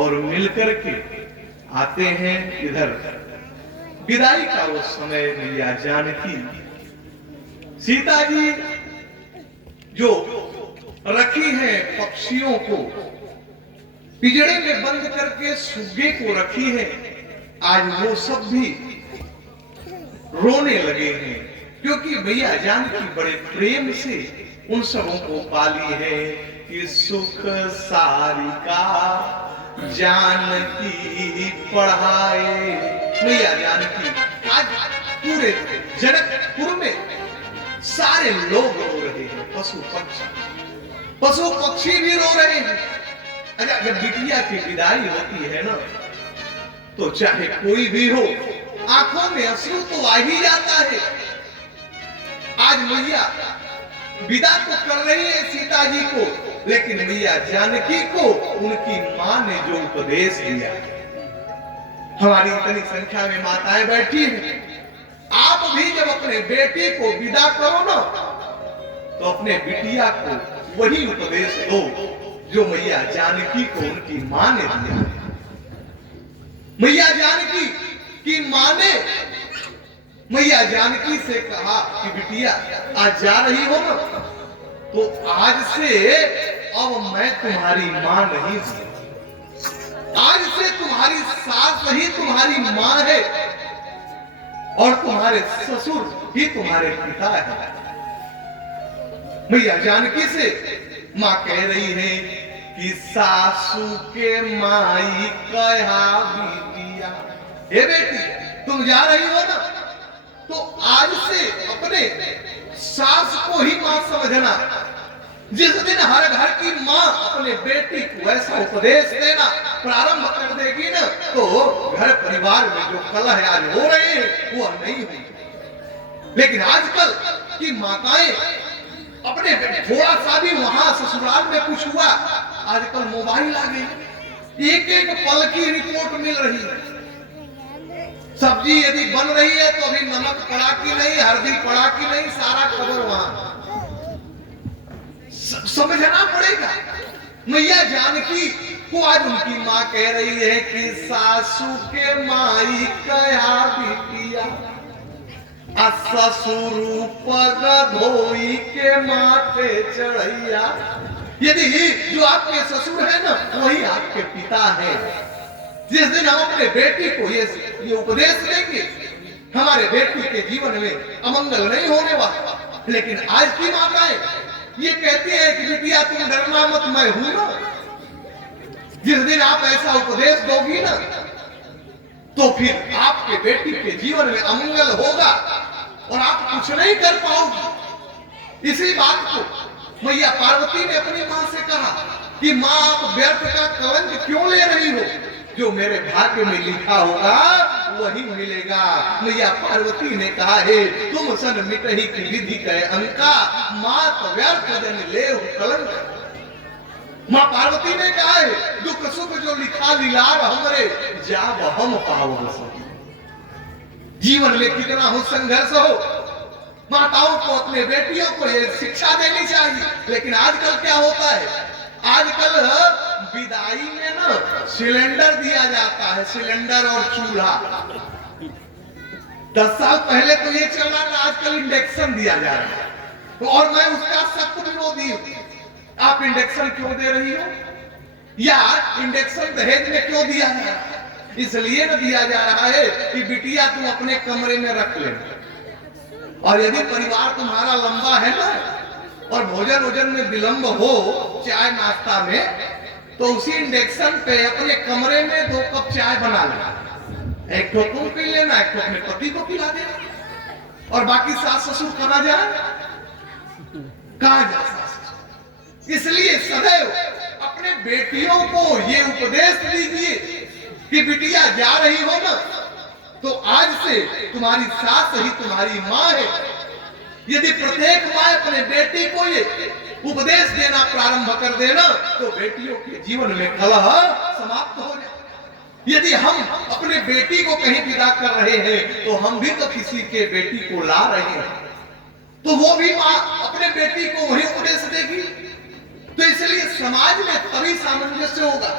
और मिलकर के आते हैं इधर। विदाई का वो समय मैया जानकी सीता जी जो रखी है पक्षियों को पिंजड़े में बंद करके सुग्गे को रखी है, आज वो सब भी रोने लगे हैं क्योंकि भैया जानकी बड़े प्रेम से उन सबों को पाली है कि सुख सारिका जानकी पढ़ाए। भैया जानकी आज पूरे जनकपुर में सारे लोग रो रहे हैं, पशु पक्षी भी रो रहे हैं। अच्छा, जब बिटिया की विदाई होती है ना तो चाहे कोई भी हो आंखों में अश्रु तो आ ही जाता है। आज मैया विदा तो कर रही है सीता जी को, लेकिन मैया जानकी को उनकी मां ने जो उपदेश दिया, हमारी इतनी संख्या में माताएं बैठी हैं, आप भी जब अपने बेटी को विदा करो ना तो अपने बिटिया को वही उपदेश दो जो मैया जानकी को उनकी मां ने दिया। मैया जानकी की मां ने मैया जानकी से कहा कि बिटिया आज जा रही हो ना तो आज से अब मैं तुम्हारी मां नहीं हूं, आज से तुम्हारी सास ही तुम्हारी मां है और तुम्हारे ससुर ही तुम्हारे पिता है। मैया जानकी से मां कह रही है कि सासू के माई कहा बिटिया, हे बेटी तुम जा रही हो ना तो आज से अपने सास को ही मां समझना। जिस दिन हर घर की मां अपने बेटी को ऐसा उपदेश देना प्रारंभ कर देगी ना तो घर परिवार में जो कलह आज हो रहे हैं वो नहीं होगी। लेकिन आजकल की माताएं अपने थोड़ा सा भी वहां ससुराल में कुछ हुआ, आजकल मोबाइल आ गई, एक एक पल की रिपोर्ट मिल रही है। सब्जी यदि बन रही है तो अभी नमक पड़ा कि नहीं, हल्दी पड़ा कि नहीं, सारा खबर वहां समझना पड़ेगा। मैया जानकी को आज उनकी मां कह रही है कि सासू के माई कहा बिटिया ससुर पग धोई के माथे चढ़ैया। यदि जो आपके ससुर है ना वही आपके पिता है। जिस दिन हम अपने बेटी को ये उपदेश देंगे हमारे बेटी के जीवन में अमंगल नहीं होने वाला। लेकिन आज की माताएं ये कहती है कि बिटिया तुम डरना मत, मैं हूं ना। जिस दिन आप ऐसा उपदेश दोगी ना तो फिर आपके बेटी के जीवन में अमंगल होगा और आप कुछ नहीं कर पाओगी। इसी बात को मैया पार्वती ने अपनी मां से कहा कि मां आप व्यर्थ का कलंक क्यों ले रही हो, जो मेरे भाग्य में लिखा होगा वही मिलेगा। मैया पार्वती ने कहा है तुम सन मिटही की विधि कहे अंका, मात व्यर्थ जन ले कलंक। मां पार्वती ने कहा है दुख सुख जो लिखा लीलार हमरे जाब हम पाओ। जीवन में कितना हो संघर्ष हो, माताओं को अपने बेटियों को ये शिक्षा देनी चाहिए। लेकिन आजकल क्या होता है, आजकल विदाई में ना सिलेंडर दिया जाता है, सिलेंडर और चूल्हा। 10 साल पहले तो ये चल रहा था, आजकल इंडक्शन दिया जा रहा है और मैं उसका सख्त विरोधी हूं। आप इंडक्शन क्यों दे रही हो, या इंडक्शन दहेज में क्यों दिया जा रहा है? इसलिए न दिया जा रहा है कि बिटिया तुम अपने कमरे में रख ले, और यदि परिवार तुम्हारा लंबा है ना और भोजन वोजन में विलंब हो चाय नाश्ता में तो उसी इंडक्शन पे अपने कमरे में 2 कप चाय बना लेना, एक तो तुम पी लेना, एक तो अपने पति को पिला देना, और बाकी सास ससुर कहाँ जाए, कहाँ जाए सास ससुर। इसलिए सदैव अपने बेटियों को ये उपदेश दीजिए कि बिटिया जा रही हो ना तो आज से तुम्हारी सास ही तुम्हारी मां है। यदि प्रत्येक मां अपने बेटी को ये उपदेश देना प्रारंभ कर देना तो बेटियों के जीवन में कलह समाप्त हो जाए। यदि हम अपने बेटी को कहीं विदा कर रहे हैं तो हम भी तो किसी के बेटी को ला रहे हैं, तो वो भी मां अपने बेटी को वही उपदेश देगी। तो इसलिए समाज में तभी सामंजस्य होगा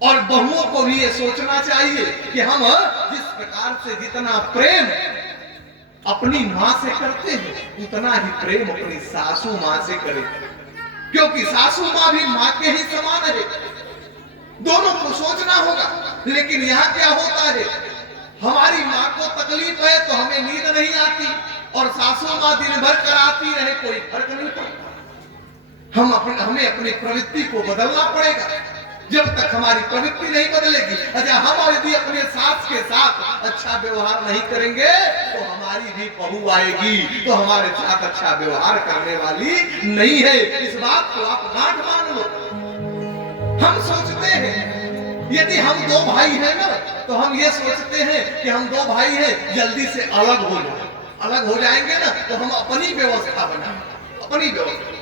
और बहुओं को भी ये सोचना चाहिए कि हम जिस प्रकार से जितना प्रेम अपनी मां से करते हैं उतना ही प्रेम अपनी सासू मां से करें, क्योंकि सासू मां भी मां के ही समान है। दोनों को सोचना होगा। लेकिन यहाँ क्या होता है, हमारी माँ को तकलीफ है तो हमें नींद नहीं आती और सासू माँ दिन भर कराती रहे, कोई फर्क नहीं पड़ता। हमें अपनी प्रवृत्ति को बदलना पड़ेगा। जब तक हमारी प्रवृत्ति नहीं बदलेगी, अच्छा हम यदि अपने सास के साथ अच्छा व्यवहार नहीं करेंगे तो हमारी भी बहू आएगी तो हमारे साथ अच्छा व्यवहार करने वाली नहीं है। इस बात को आप गांठ मान लो। हम सोचते हैं यदि हम दो भाई हैं ना तो हम ये सोचते हैं कि हम दो भाई हैं, जल्दी से अलग हो जाए। अलग हो जाएंगे ना तो हम अपनी व्यवस्था बनाएंगे, अपनी व्यवस्था।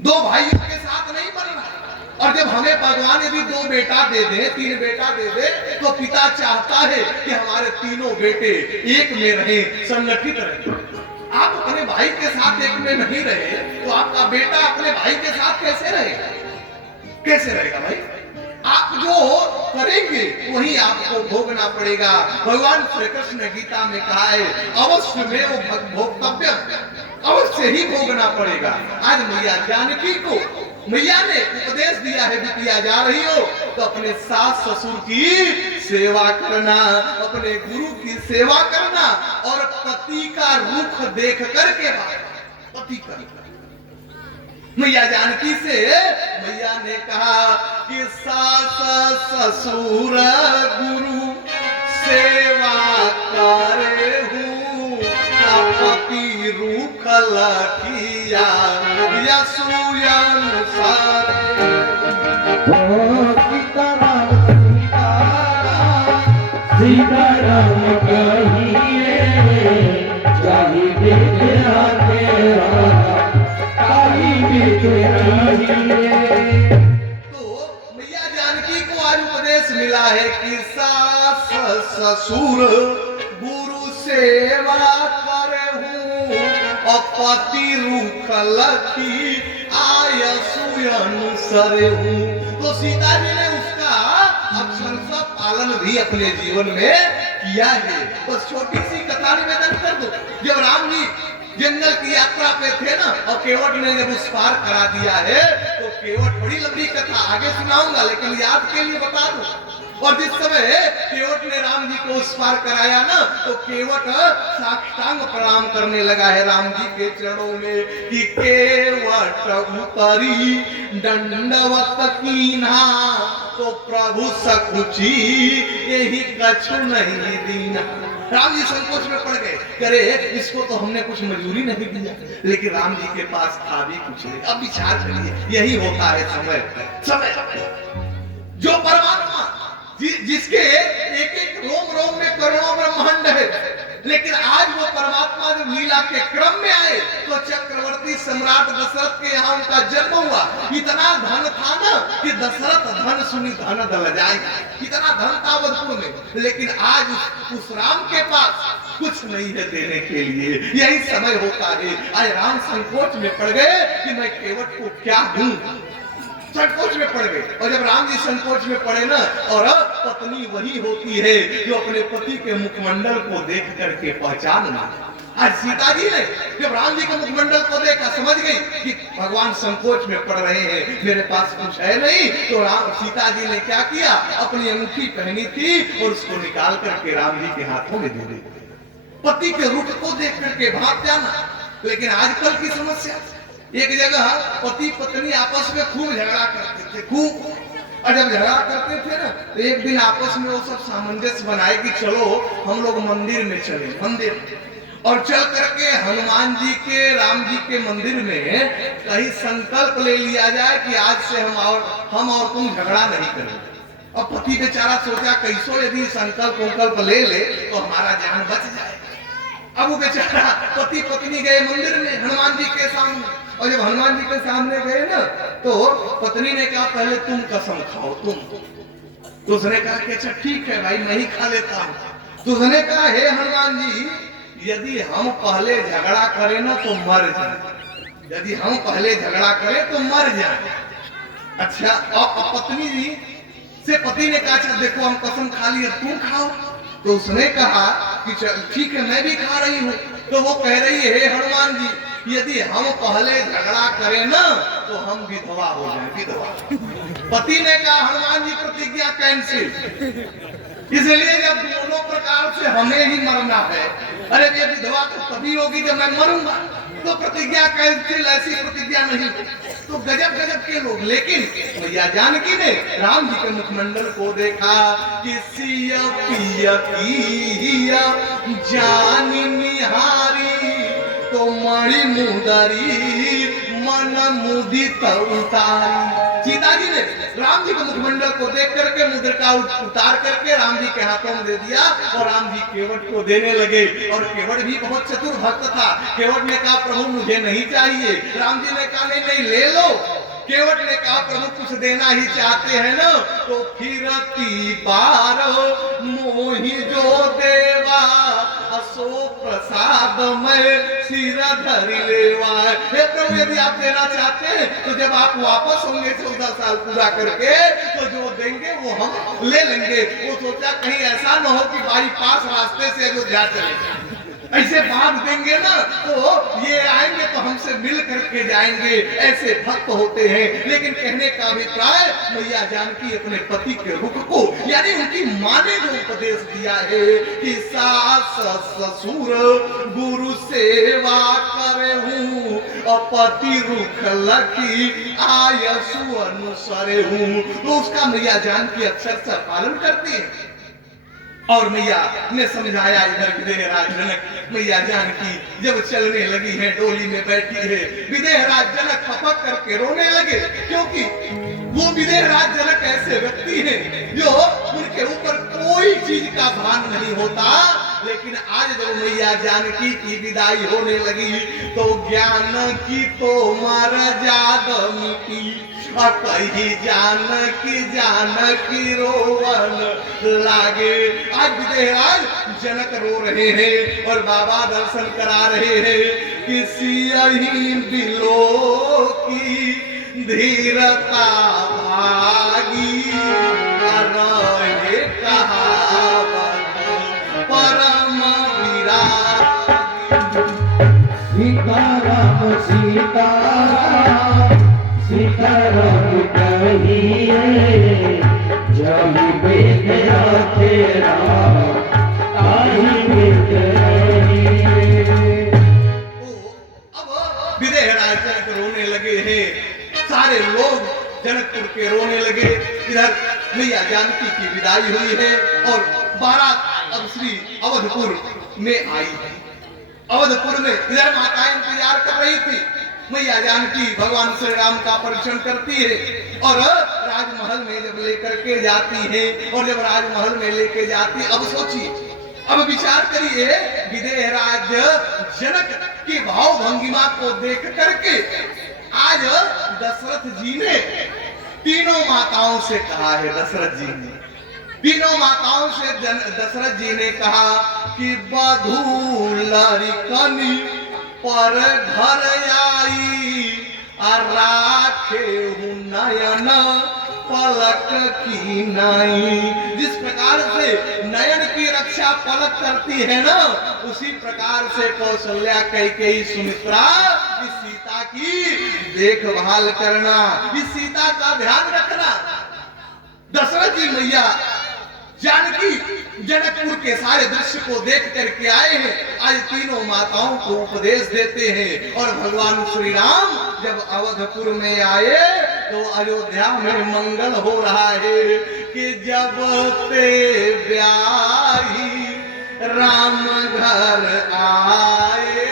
दो भाइयों के साथ नहीं बनना। और जब हमें भगवान यदि दो बेटा दे दे, तीन बेटा दे दे, तो पिता चाहता है कि हमारे तीनों बेटे एक में रहे, संगठित रहे। आप अपने भाई के साथ एक में नहीं रहे तो आपका बेटा अपने भाई के साथ कैसे रहेगा? कैसे रहेगा भाई? आप जो करेंगे वही आपको भोगना पड़ेगा। भगवान श्री कृष्ण गीता में कहा है अवश्य में वो भोक्तव्य, अवश्य ही भोगना पड़ेगा। आज मैया जानकी को मैया ने उपदेश दिया है, बिटिया जा रही हो तो अपने सास ससुर की सेवा करना, अपने गुरु की सेवा करना और पति का रुख देख करके पति का। मैया जानकी से मैया ने कहा कि सास ससुर गुरु सेवा करे हूँ, पति रूख लखिया यसूयन सार। सीताराम कहिए चाहिए तेरा तो मैया जानकी को आज उपदेश मिला है कि सास ससुर गुरु सेवा करहूं और पति रूख लखी आयसुयन सरहूं। तो सीता जी ने उसका अक्षरशः पालन भी अपने जीवन में किया है। बस छोटी सी कथा निवेदन कर दो। जब राम जी जंगल की यात्रा पे थे ना और केवट ने जब उस पार करा दिया है तो केवट, बड़ी लंबी कथा आगे सुनाऊंगा लेकिन याद के लिए बता दूं। और जिस समय केवट ने राम जी को उस पार कराया ना तो केवट साष्टांग प्रणाम करने लगा है राम जी के चरणों में कि केवट उतरी दंडवत कीन्हा तो प्रभु सकुची यही कछु नहीं दीना। राम जी संकोच में पड़ गए, करे इसको तो हमने कुछ मजूरी नहीं दिया, लेकिन राम जी के पास था भी कुछ नहीं। अब विचार करिए, यही होता है समय जो परमात्मा जिसके एक एक रोम रोम में करोड़ों ब्रह्मांड है, लेकिन आज वो परमात्मा जब लीला के क्रम में आए तो चक्रवर्ती सम्राट दशरथ के यहाँ उनका जन्म हुआ। इतना धन था ना कि दशरथ धन सुनी धन दल जाए, इतना धन था वधपुर में, लेकिन आज उस राम के पास कुछ नहीं है देने के लिए। यही समय होता है। आज राम संकोच में पड़ गए कि मैं केवट को क्या दूं, संकोच में पड़ गए। और जब राम जी संकोच में पड़े ना, और पत्नी वही होती है जो अपने पति के मुखमंडल को देख करके पहचानना। आज सीता जी ने जब राम जी के मुखमंडल को देखा, समझ गई कि भगवान संकोच में पड़ रहे हैं, मेरे पास कुछ है नहीं। तो सीता जी ने क्या किया, अपनी अंगूठी पहनी थी और उसको निकाल करके राम जी के हाथों में दे दी। पति के रुख को देख करके भाग जाना। लेकिन आजकल की समस्या, एक जगह पति पत्नी आपस में खूब झगड़ा करते थे, खूब। और जब झगड़ा करते थे ना तो एक दिन आपस में वो सब सामंजस्य बनाए कि चलो हम लोग मंदिर में चले, मंदिर। और चल करके हनुमान जी के, राम जी के मंदिर में कहीं संकल्प ले लिया जाए कि आज से हम और तुम झगड़ा नहीं करेंगे। और पति बेचारा सोचा कैसो यदि संकल्प ले ले तो हमारा जान बच जाए। अब वो बेचारा पति पत्नी गए मंदिर में हनुमान जी के सामने। और जब हनुमान जी के सामने गए ना तो पत्नी ने कहा पहले तुम कसम खाओ, तुम। तो उसने कहा कि अच्छा ठीक है भाई, मैं ही खा लेता हूँ। तो उसने कहा हे हनुमान जी, यदि हम पहले झगड़ा करें ना तो मर जाए, यदि हम पहले झगड़ा करें तो मर जाए। अच्छा, और पत्नी जी से पति ने कहा अच्छा देखो हम कसम खा ली, अब तुम खाओ। तो उसने कहा कि चल ठीक है मैं भी खा रही हूँ। तो वो कह रही है हे हनुमान जी, यदि हम पहले झगड़ा करें ना तो हम विधवा हो जाए, विधवा। पति ने कहा हनुमान जी प्रतिज्ञा कैंसिल, इसलिए जब दोनों प्रकार से हमें ही मरना है, अरे ये विधवा तो तभी होगी जब मैं मरूंगा, तो प्रतिज्ञा कैंसिल, ऐसी प्रतिज्ञा नहीं। तो गजब गजब के लोग। लेकिन मैया जानकी ने राम जी के मुखमंडल को देखा कि सिया पिया पिया जान निहारी, तो मणि मुदरी मन मुदित उतारी। सीता जी ने राम जी के मुखमंडल को देख करके मुद्रिका उतार करके राम जी के हाथों में दे दिया और राम जी केवट को देने लगे। और केवट भी बहुत चतुर भक्त था। केवट ने कहा प्रभु मुझे नहीं चाहिए। राम जी ने कहा नहीं नहीं ले लो। केवट ने कहा प्रभु कुछ देना ही चाहते हैं ना, तो फिरती बार मोहि जो देवा असो प्रसाद में सिर धरि लेवा। हे प्रभु यदि आप देना चाहते हैं तो जब आप वापस होंगे 14 साल पूरा करके तो जो देंगे वो हम ले लेंगे। वो सोचा कहीं ऐसा न हो कि बाईपास रास्ते से अयोध्या चले जाए, ऐसे बांध देंगे ना तो ये आएंगे तो हमसे मिल करके जाएंगे, ऐसे भक्त होते हैं। लेकिन कहने का अभिप्राय मैया जानकी अपने पति के रुख को, यानी उनकी माँ ने जो उपदेश दिया है कि सास ससुर गुरु सेवा करे हूँ, पति रुख लकी आयसु अनुसरे हूँ, तो उसका मैया जानकी अक्षर से पालन करती है। और मैया ने समझाया इधर विदेहराज जनक, मैया जानकी जब चलने लगी है डोली में बैठी है, विदेहराज जनक फपक करके रोने लगे, क्योंकि वो विदेहराज जनक ऐसे व्यक्ति हैं जो उनके ऊपर कोई चीज का भान नहीं होता। लेकिन आज जब मैया जानकी की विदाई होने लगी तो ज्ञान की तो मर जाद मिटी, कही जानकी रोवन लागे। आज विदेहराज जनक रो रहे हैं और बाबा दर्शन करा रहे हैं कि सियहि बिलो की धीरता भागी, रहे कहावत परम विरागी। सीताराम सीताराम सीताराम कहिए, जब वेद तेरा ताहि वेद रहिए। अब विदेहराज जनक रोने लगे हैं, सारे लोग जनकपुर के रोने लगे। इधर मैया जानकी की विदाई हुई है और बारात अब श्री अवधपुर में आई है। अवधपुर में इधर माताएं इंतजार कर रही थी। मैया जानकी भगवान श्री राम का परीक्षण करती है और राजमहल में जब लेकर के जाती है, और जब राजमहल में लेके जाती है, अब सोचिए, अब विचार करिए, विदेहराज जनक की भाव भंगिमा को देख करके आज दशरथ जी ने तीनों माताओं से कहा है, दशरथ जी ने तीनों माताओं से दशरथ जी ने कहा कि बधू लड़कनी पर घर आई, राखे नयन पलक की नाई। जिस प्रकार से नयन की रक्षा पलक करती है ना, उसी प्रकार से कौशल्या कैकेयी सुमित्रा इस सीता की देखभाल करना, इस सीता का ध्यान रखना। दशरथ जी मैया जानकी जनकपुर के सारे दृश्य को देख करके आए हैं। आज तीनों माताओं को उपदेश देते हैं। और भगवान श्री राम जब अवधपुर में आए तो अयोध्या में मंगल हो रहा है कि जब ते ब्याही राम घर आए,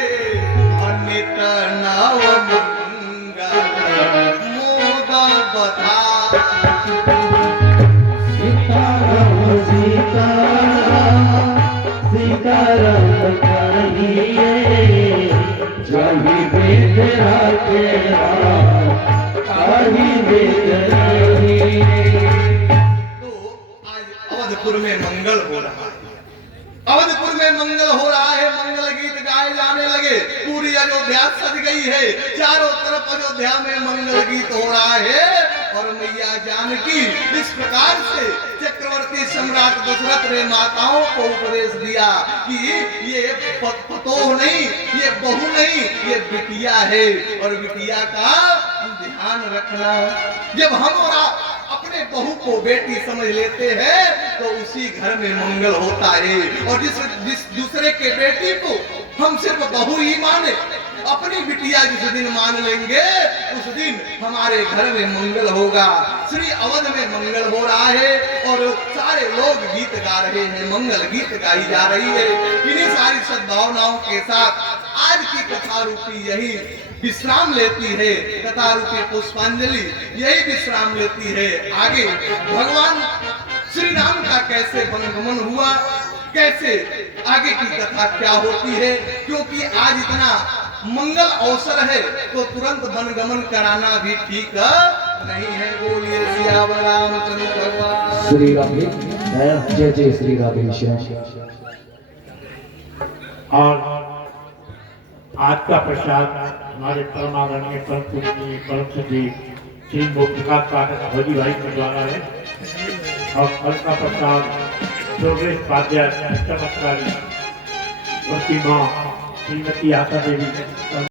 अनित नव मंगल मोद बधाई। सीताराम कहिए, जब वेद तेरा ताहि वेद रहिए। तो आज अवधपुर में मंगल हो रहा है, अवधपुर में मंगल हो रहा है, मंगल गीत गाए जाने लगे। पूरी अयोध्या सज गई है, चारों तरफ अयोध्या में मंगल गीत हो रहा है। और मैया जानकी इस प्रकार से चक्रवर्ती सम्राट दशरथ ने माताओं को उपदेश दिया कि ये पतोह नहीं, ये बहू नहीं, ये बिटिया है और बिटिया का ध्यान रखना। जब हम और आप अपने बहू को बेटी समझ लेते हैं तो उसी घर में मंगल होता है। और जिस दूसरे के बेटी को हम सिर्फ बहू ही माने, अपनी बिटिया जिस दिन मान लेंगे उस दिन हमारे घर में मंगल होगा। श्री अवध में मंगल हो रहा है और सारे लोग गीत गा रहे हैं, मंगल गीत गाई जा रही है। इन्हीं सारी सद्भावनाओं के साथ आज की कथा रूपी यही विश्राम लेती है, कथा रूपी पुष्पांजलि यही विश्राम लेती है। आगे भगवान श्री राम का कैसे वनगमन हुआ, कैसे आगे की कथा क्या होती है, क्योंकि आज इतना मंगल अवसर है तो तुरंत वनगमन कराना भी ठीक नहीं है। बोलिए सियावर रामचंद्र भगवान श्री राम। जय जय श्री राधेश्याम। और आज का प्रसाद हमारे परमादरणीय परम पूजनीय परम सचिव श्री मुक्तिकांत पाठक भोजी भाई के द्वारा है। और फल का प्रसाद योगेश पाध्याय चमत्कारी प्रतिमा श्रीमती आशा देवी